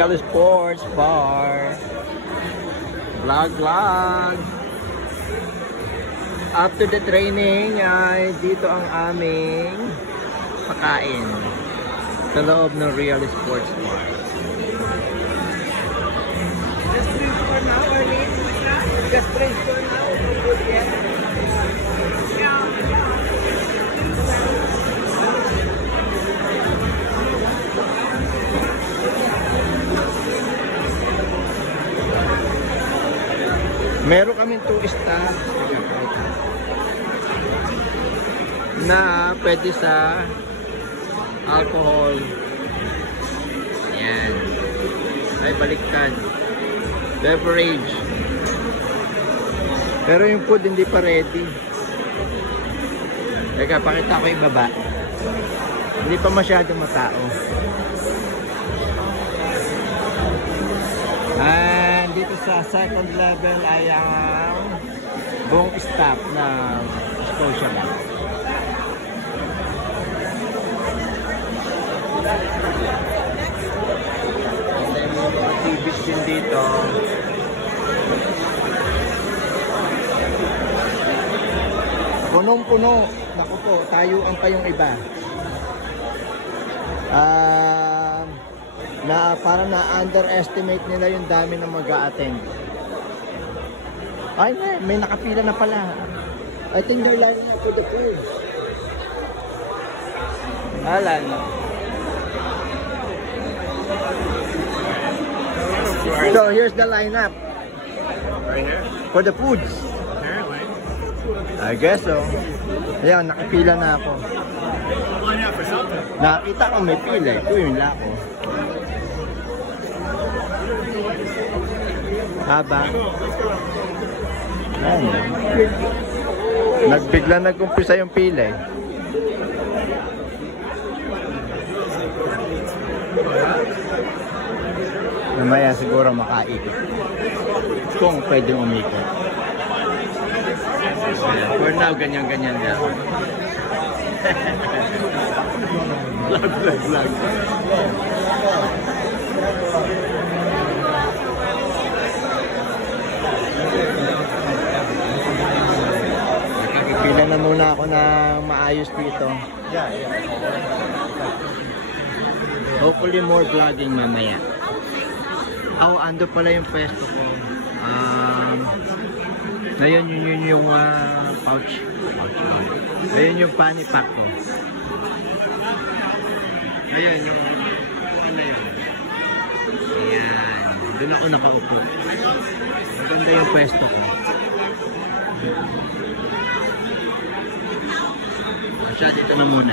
Real Sports Bar. Vlog. After the training ay dito ang aming pakain sa loob ng Real Sports Bar. Just drink for now, Arlene. Just drink for now. Meron kaming 2 staff na pwede sa alcohol. Ayan. Ay, baliktad. Beverage. Pero yung food hindi pa ready. Teka, pakita ko yung baba. Hindi pa masyadong matao. And dito sa second level ay ang buong staff na social. May mga TVs din dito. Punong-puno. Naku po, tayuan pa yung iba. Na para na-underestimate nila yung dami ng mag-a-attend. Ay, may nakapila na pala. I think they're lining up for the pool. Alan. So, here's the lineup. Right here? For the foods. Apparently. I guess so. Ayan, nakapila na ako. Line up for something. Nakita ko may pila. Ito yung lako. Haba. Ayan. Nagbigla nag-umpisa yung pila eh. Mamaya siguro makaikot. Kung pwede umikot. For now, ganyan-ganyan na. Vlog. Nakakipila na muna ako ng maayos dito. Hopefully more vlogging mamaya. Ando pala yung pwesto ko. Ngayon yun yung pouch. Ngayon yung panny pack ko. Ngayon yung ano yun. Ayan. Doon ako nakaupo. Maganda yung pwesto ko. Siya dito na muna.